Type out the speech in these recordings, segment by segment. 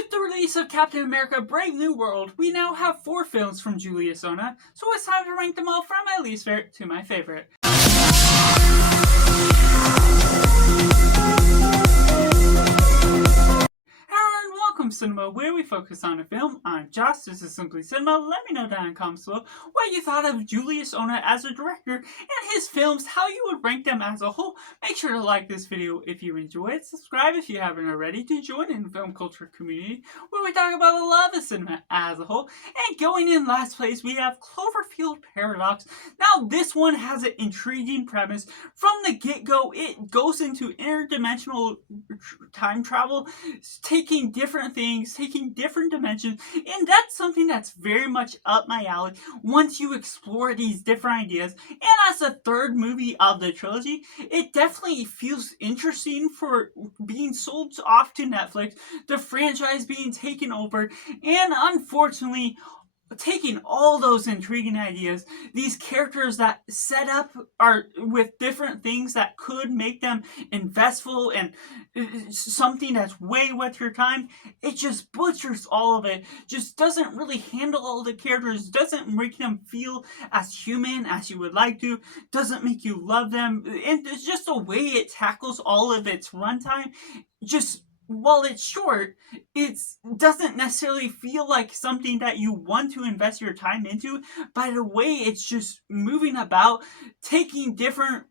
With the release of Captain America Brave New World, we now have 4 films from Julius Onah, so it's time to rank them all from my least favorite to my favorite. Welcome Cinema, where we focus on a film. I'm Josh, this is Simply Cinema. Let me know down in the comments below what you thought of Julius Onah as a director and his films, how you would rank them as a whole. Make sure to like this video if you enjoy it, subscribe if you haven't already to join in the film culture community where we talk about the love of cinema as a whole. And going in last place, we have Cloverfield Paradox. Now this one has an intriguing premise. From the get-go, it goes into interdimensional time travel, taking different things, taking different dimensions, and that's something that's very much up my alley once you explore these different ideas. And as a third movie of the trilogy, it definitely feels interesting for being sold off to Netflix, the franchise being taken over, and unfortunately taking all those intriguing ideas, these characters that set up are with different things that could make them investful and something that's way worth your time, it just butchers all of it, just doesn't really handle all the characters, doesn't make them feel as human as you would like to, doesn't make you love them, and it's just the way it tackles all of its runtime, just while it's short, it doesn't necessarily feel like something that you want to invest your time into. By the way, it's just moving about, taking different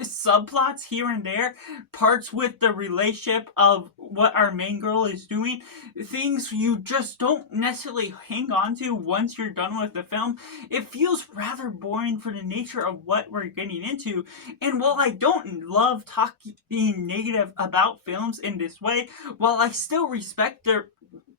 subplots here and there, parts with the relationship of what our main girl is doing, things you just don't necessarily hang on to once you're done with the film. It feels rather boring for the nature of what we're getting into. And while I don't love talking negative about films in this way, while I still respect their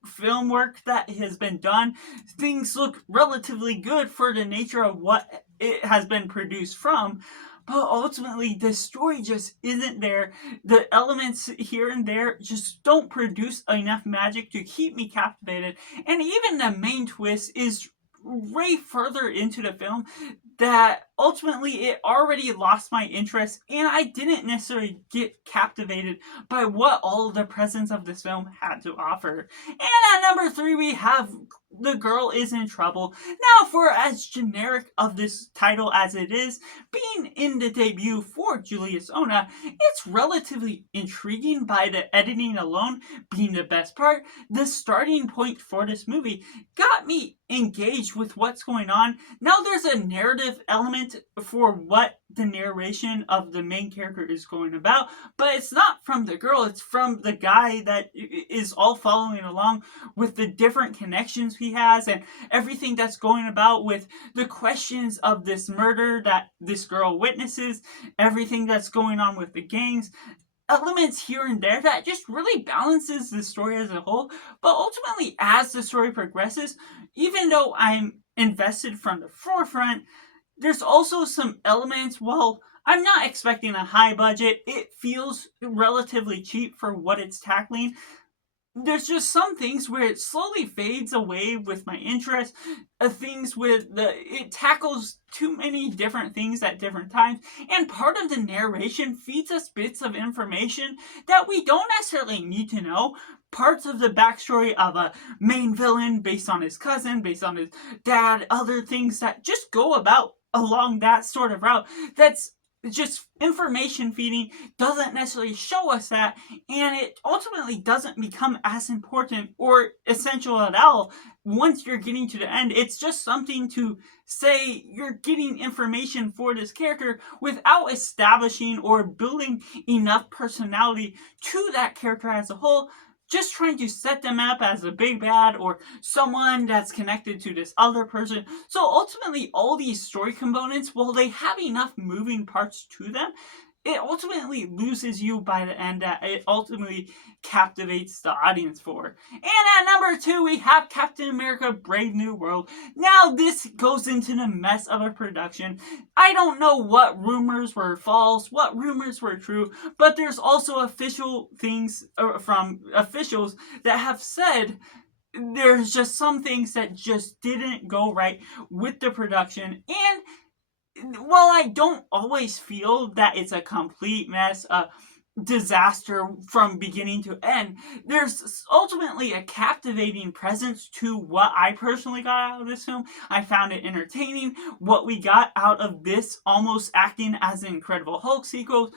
film work that has been done, things look relatively good for the nature of what it has been produced from. But ultimately, the story just isn't there. The elements here and there just don't produce enough magic to keep me captivated. And even the main twist is way further into the film that ultimately it already lost my interest, and I didn't necessarily get captivated by what all the presence of this film had to offer. And at number 3, we have The Girl Is in Trouble. Now, for as generic of this title as it is, being in the debut for Julius Onah, it's relatively intriguing by the editing alone being the best part. The starting point for this movie got me engaged with what's going on. Now there's a narrative element for what the narration of the main character is going about, but it's not from the girl, it's from the guy that is all following along with the different connections he has and everything that's going about with the questions of this murder that this girl witnesses, everything that's going on with the gangs, elements here and there that just really balances the story as a whole. But ultimately, as the story progresses, even though I'm invested from the forefront, there's also some elements, while I'm not expecting a high budget, it feels relatively cheap for what it's tackling. There's just some things where it slowly fades away with my interest, things with it tackles too many different things at different times, and part of the narration feeds us bits of information that we don't necessarily need to know, parts of the backstory of a main villain based on his cousin, based on his dad, other things that just go about along that sort of route that's just information feeding, doesn't necessarily show us that, and it ultimately doesn't become as important or essential at all once you're getting to the end. It's just something to say you're getting information for this character without establishing or building enough personality to that character as a whole, just trying to set them up as a big bad or someone that's connected to this other person. So ultimately, all these story components, while they have enough moving parts to them, it ultimately loses you by the end that it ultimately captivates the audience for. And at number 2, we have Captain America Brave New World. Now this goes into the mess of a production. I don't know what rumors were false, what rumors were true, but there's also official things from officials that have said there's just some things that just didn't go right with the production. And while I don't always feel that it's a complete mess, disaster from beginning to end. There's ultimately a captivating presence to what I personally got out of this film. I found it entertaining. What we got out of this almost acting as an Incredible Hulk sequel,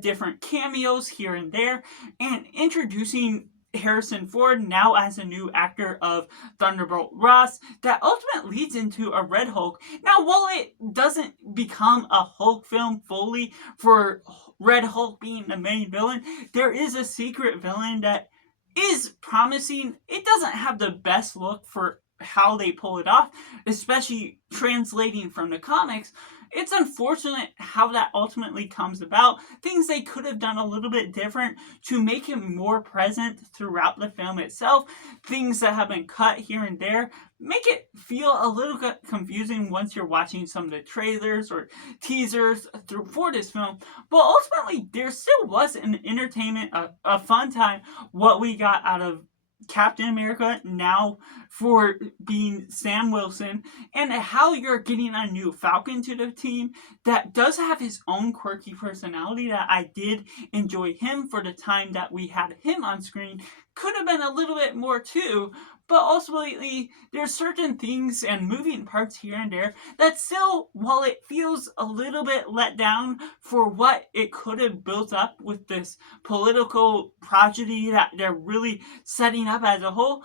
different cameos here and there, and introducing Harrison Ford now as a new actor of Thunderbolt Ross that ultimately leads into a Red Hulk. Now, while it doesn't become a Hulk film fully for Red Hulk being the main villain, there is a secret villain that is promising. It doesn't have the best look for how they pull it off, especially translating from the comics. It's unfortunate how that ultimately comes about. Things they could have done a little bit different to make him more present throughout the film itself. Things that have been cut here and there make it feel a little bit confusing once you're watching some of the trailers or teasers for this film. But ultimately, there still was an entertainment, a fun time. What we got out of Captain America now for being Sam Wilson, and how you're getting a new Falcon to the team that does have his own quirky personality that I did enjoy him for the time that we had him on screen. Could have been a little bit more too, but ultimately there's certain things and moving parts here and there that still, while it feels a little bit let down for what it could have built up with this political prodigy that they're really setting up as a whole,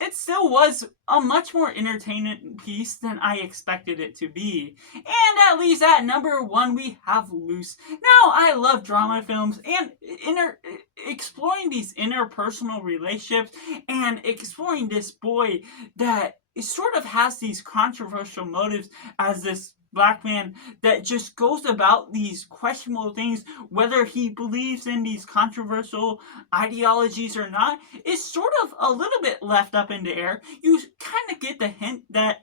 it still was a much more entertaining piece than I expected it to be. And at least at number one, we have Loose. Now, I love drama films and exploring these interpersonal relationships and exploring this boy that sort of has these controversial motives as this black man that just goes about these questionable things, whether he believes in these controversial ideologies or not, is sort of a little bit left up in the air. You kind of get the hint that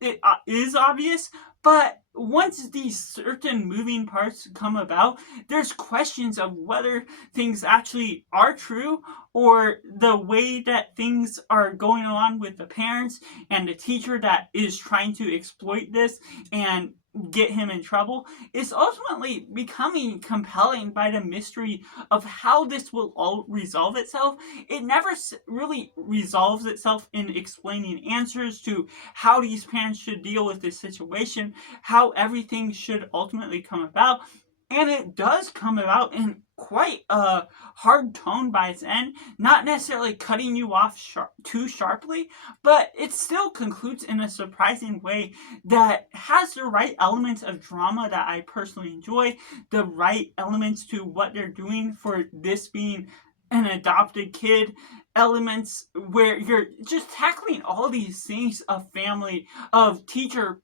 it is obvious, but once these certain moving parts come about, there's questions of whether things actually are true, or the way that things are going on with the parents and the teacher that is trying to exploit this and get him in trouble, is ultimately becoming compelling by the mystery of how this will all resolve itself. It never really resolves itself in explaining answers to how these parents should deal with this situation, how everything should ultimately come about. And it does come about in quite a hard tone by its end, not necessarily cutting you off too sharply, but it still concludes in a surprising way that has the right elements of drama that I personally enjoy, the right elements to what they're doing for this being an adopted kid, elements where you're just tackling all these things of family, of teacher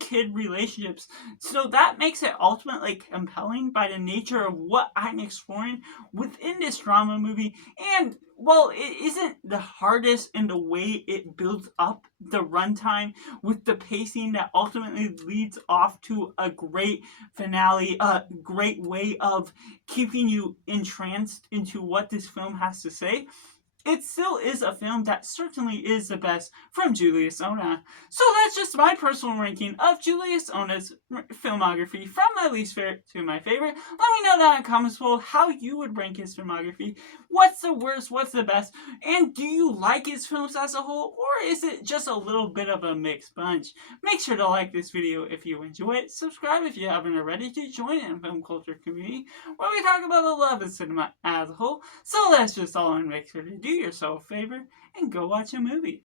kid relationships. So that makes it ultimately compelling by the nature of what I'm exploring within this drama movie. And while it isn't the hardest in the way it builds up the runtime with the pacing that ultimately leads off to a great finale, a great way of keeping you entranced into what this film has to say, it still is a film that certainly is the best from Julius Onah. So that's just my personal ranking of Julius Onah's filmography from my least favorite to my favorite. Let me know down in the comments below how you would rank his filmography. What's the worst? What's the best? And do you like his films as a whole, or is it just a little bit of a mixed bunch? Make sure to like this video if you enjoy it. Subscribe if you haven't already to join in the film culture community where we talk about the love of cinema as a whole. So let's just all make sure to do yourself a favor and go watch a movie.